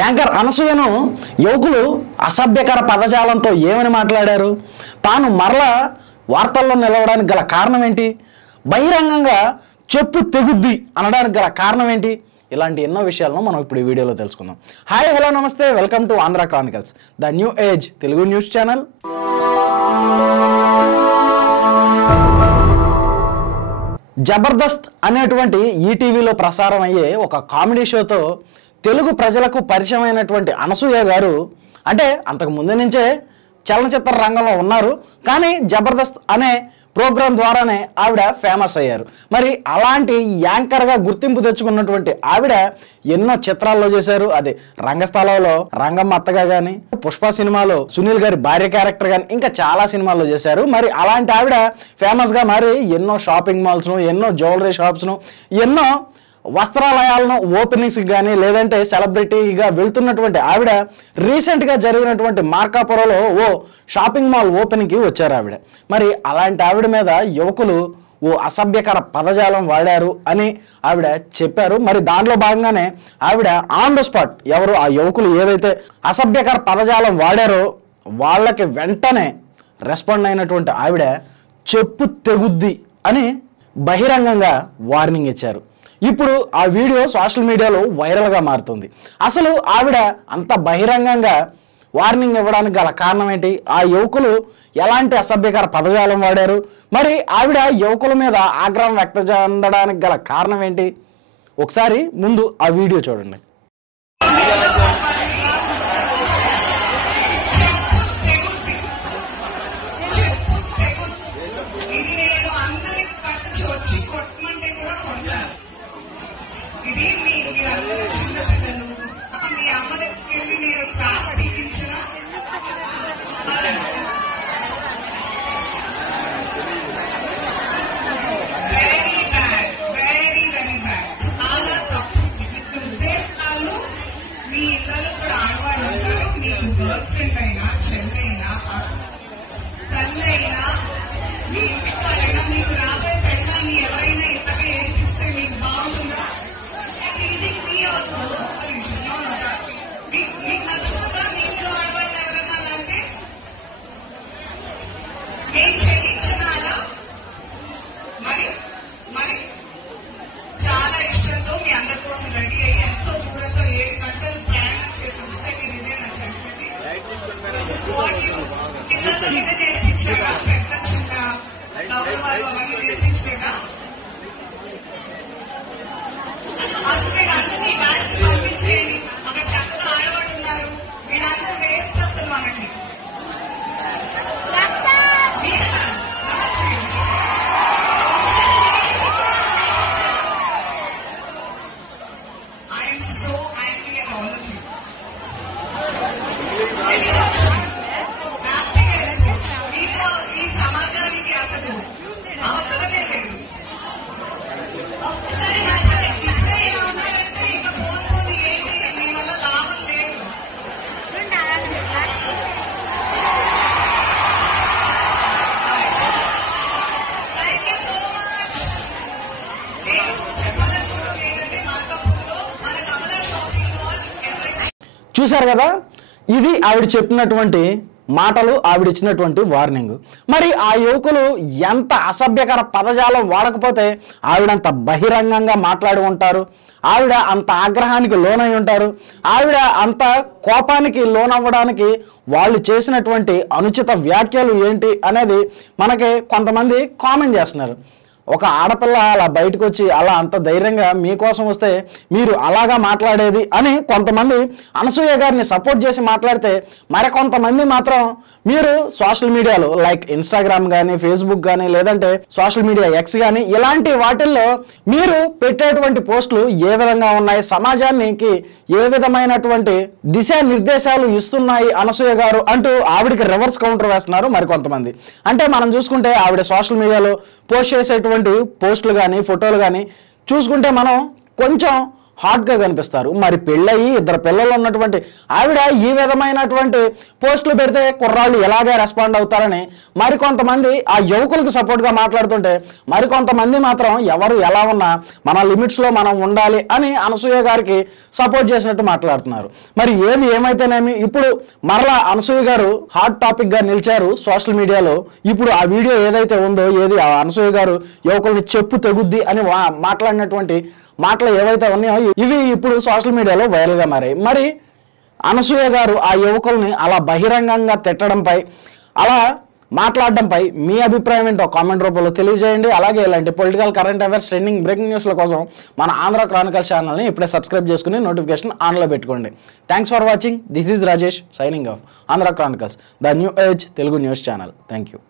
Anchor అనసూయను యువకులు అసభ్యకర పదజాలంతో ఏమని మాట్లాడారు? తాను మరలా వార్తల్లో నిలవడానికి గల కారణం ఏంటి? బహిరంగంగా చెప్పు తెగుద్ది అనడానికి గల కారణం ఏంటి? ఇలాంటి ఎన్నో విషయాలను మనం ఇప్పుడు ఈ వీడియోలో తెలుసుకుందాం. హాయ్, హలో, నమస్తే, welcome to Andhra Chronicles, the new age Telugu news channel. Jabardasth అనేటువంటి ఈటీవీలో ప్రసారం అయ్యే ఒక కామెడీ షోతో తెలుగు ప్రజలకు పరిచయం అయినటువంటి అనసూయ గారు, అంటే అంతకు ముందు నుంచే చలనచిత్ర రంగంలో ఉన్నారు, కానీ జబర్దస్త్ అనే ప్రోగ్రాం ద్వారానే ఆవిడ ఫేమస్ అయ్యారు. మరి అలాంటి యాంకర్గా గుర్తింపు తెచ్చుకున్నటువంటి ఆవిడ ఎన్నో చిత్రాల్లో చేశారు. అదే రంగస్థలంలో రంగమ్మ అత్తగా కానీ, పుష్ప సినిమాలో సునీల్ గారి భార్య క్యారెక్టర్ కానీ, ఇంకా చాలా సినిమాల్లో చేశారు. మరి అలాంటి ఆవిడ ఫేమస్గా మరి ఎన్నో షాపింగ్ మాల్స్ను, ఎన్నో జ్యువెలరీ షాప్స్ను, ఎన్నో వస్త్రాలయాలను ఓపెనింగ్స్కి కానీ లేదంటే సెలబ్రిటీగా వెళ్తున్నటువంటి ఆవిడ రీసెంట్గా జరిగినటువంటి మార్కాపురంలో ఓ షాపింగ్ మాల్ ఓపెనింగ్కి వచ్చారు ఆవిడ. మరి అలాంటి ఆవిడ మీద యువకులు ఓ అసభ్యకర పదజాలం వాడారు అని ఆవిడ చెప్పారు. మరి దానిలో భాగంగానే ఆవిడ ఆన్ ద స్పాట్ ఎవరు ఆ యువకులు ఏదైతే అసభ్యకర పదజాలం వాడారో వాళ్ళకి వెంటనే రెస్పాండ్ అయినటువంటి ఆవిడ చెప్పు తెగుద్ది అని బహిరంగంగా వార్నింగ్ ఇచ్చారు. ఇప్పుడు ఆ వీడియో సోషల్ మీడియాలో వైరల్గా మారుతుంది. అసలు ఆవిడ అంత బహిరంగంగా వార్నింగ్ ఇవ్వడానికి గల కారణం ఏంటి? ఆ యువకులు ఎలాంటి అసభ్యకర పదజాలం వాడారు? మరి ఆవిడ యువకుల మీద ఆగ్రహం వ్యక్తం చెందడానికి గల కారణం ఏంటి? ఒకసారి ముందు ఆ వీడియో చూడండి. చాలా ఇష్టంతో మీ అందరి కోసం రెడీ అయ్యి ఎంతో దూరంతో 7 గంటలు ప్రయాణం చేసి వస్తే మీరు ఇదే నాకు చేసేది. పిల్లలు ఇదే నేర్పించారా? పెట్టచ్చుగా గౌరవాలు అవన్నీ నేర్పించారా? అసలు మీరు అందరినీ బ్యాగ్స్ పంపించేయండి. అక్కడ చక్కగా ఆడవాళ్ళు ఉన్నారు, వీళ్ళందరూ వేస్ట్ అసలు మనకి. ఈ సమాజానికి అసలు అవసరమే లేదు. ఒక్కసారి ఇప్పుడే ఇలా ఉన్నారంటే ఇక పోను ఏంటి, మీ వల్ల లాభం లేదు. Thank you so much. నేను చెప్పాలనుకున్నాను ఏంటంటే మార్కాపూర్లో మన కమలా షాపింగ్ మాల్ ఎవరైనా చూశారు కదా, ఇది ఆవిడ చెప్పినటువంటి మాటలు, ఆవిడ ఇచ్చినటువంటి వార్నింగ్. మరి ఆ యువకులు ఎంత అసభ్యకర పదజాలం వాడకపోతే ఆవిడంత బహిరంగంగా మాట్లాడి ఉంటారు, ఆవిడ అంత ఆగ్రహానికి లోనై ఉంటారు, ఆవిడ అంత కోపానికి లోనవ్వడానికి వాళ్ళు చేసినటువంటి అనుచిత వ్యాఖ్యలు ఏంటి అనేది మనకి కొంతమంది కామెంట్ చేస్తున్నారు. ఒక ఆడపిల్ల అలా బయటకు వచ్చి అలా అంత ధైర్యంగా మీకోసం వస్తే మీరు అలాగా మాట్లాడేది అని కొంతమంది అనసూయ గారిని సపోర్ట్ చేసి మాట్లాడితే, మరికొంతమంది మాత్రం మీరు సోషల్ మీడియాలో లైక్ ఇన్స్టాగ్రామ్ కానీ, ఫేస్బుక్ కానీ, లేదంటే సోషల్ మీడియా ఎక్స్ కానీ ఇలాంటి వాటిల్లో మీరు పెట్టేటువంటి పోస్టులు ఏ విధంగా ఉన్నాయి, సమాజానికి ఏ విధమైనటువంటి దిశానిర్దేశాలు ఇస్తున్నాయి అనసూయ గారు అంటూ ఆవిడకి రివర్స్ కౌంటర్ వేస్తున్నారు మరికొంతమంది. అంటే మనం చూసుకుంటే ఆవిడ సోషల్ మీడియాలో పోస్ట్ చేసేటువంటి పోస్టులు కానీ, ఫోటోలు కానీ చూసుకుంటే మనం కొంచెం హాట్గా కనిపిస్తారు. మరి పెళ్ళయి 2 పిల్లలు ఉన్నటువంటి ఆవిడ ఈ విధమైనటువంటి పోస్టులు పెడితే కుర్రాళ్ళు ఎలాగే రెస్పాండ్ అవుతారని మరికొంతమంది ఆ యువకులకు సపోర్ట్గా మాట్లాడుతుంటే, మరికొంతమంది మాత్రం ఎవరు ఎలా ఉన్నా మన లిమిట్స్లో మనం ఉండాలి అని అనసూయ గారికి సపోర్ట్ చేసినట్టు మాట్లాడుతున్నారు. మరి ఏది ఏమైతేనేమి ఇప్పుడు మరలా అనసూయ గారు హాట్ టాపిక్గా నిలిచారు సోషల్ మీడియాలో. ఇప్పుడు ఆ వీడియో ఏదైతే ఉందో, ఏది ఆ అనసూయ గారు యువకుల్ని చెప్పు తెగుద్ది అని మాట్లాడినటువంటి మాటలు ఏవైతే ఉన్నాయో ఇవి ఇప్పుడు సోషల్ మీడియాలో వైరల్గా మారాయి. మరి అనసూయ గారు ఆ యువకుల్ని అలా బహిరంగంగా తిట్టడంపై, అలా మాట్లాడడంపై మీ అభిప్రాయం ఏంటో కామెంట్ రూపంలో తెలియజేయండి. అలాగే ఇలాంటి political, current affairs, trending, breaking న్యూస్ల కోసం మన ఆంధ్ర క్రానికల్స్ ఛానల్ని ఇప్పుడే సబ్స్క్రైబ్ చేసుకుని నోటిఫికేషన్ ఆన్లో పెట్టుకోండి. Thanks for watching. This is Rajesh signing off. Andhra Chronicles, the new age Telugu news channel. Thank you.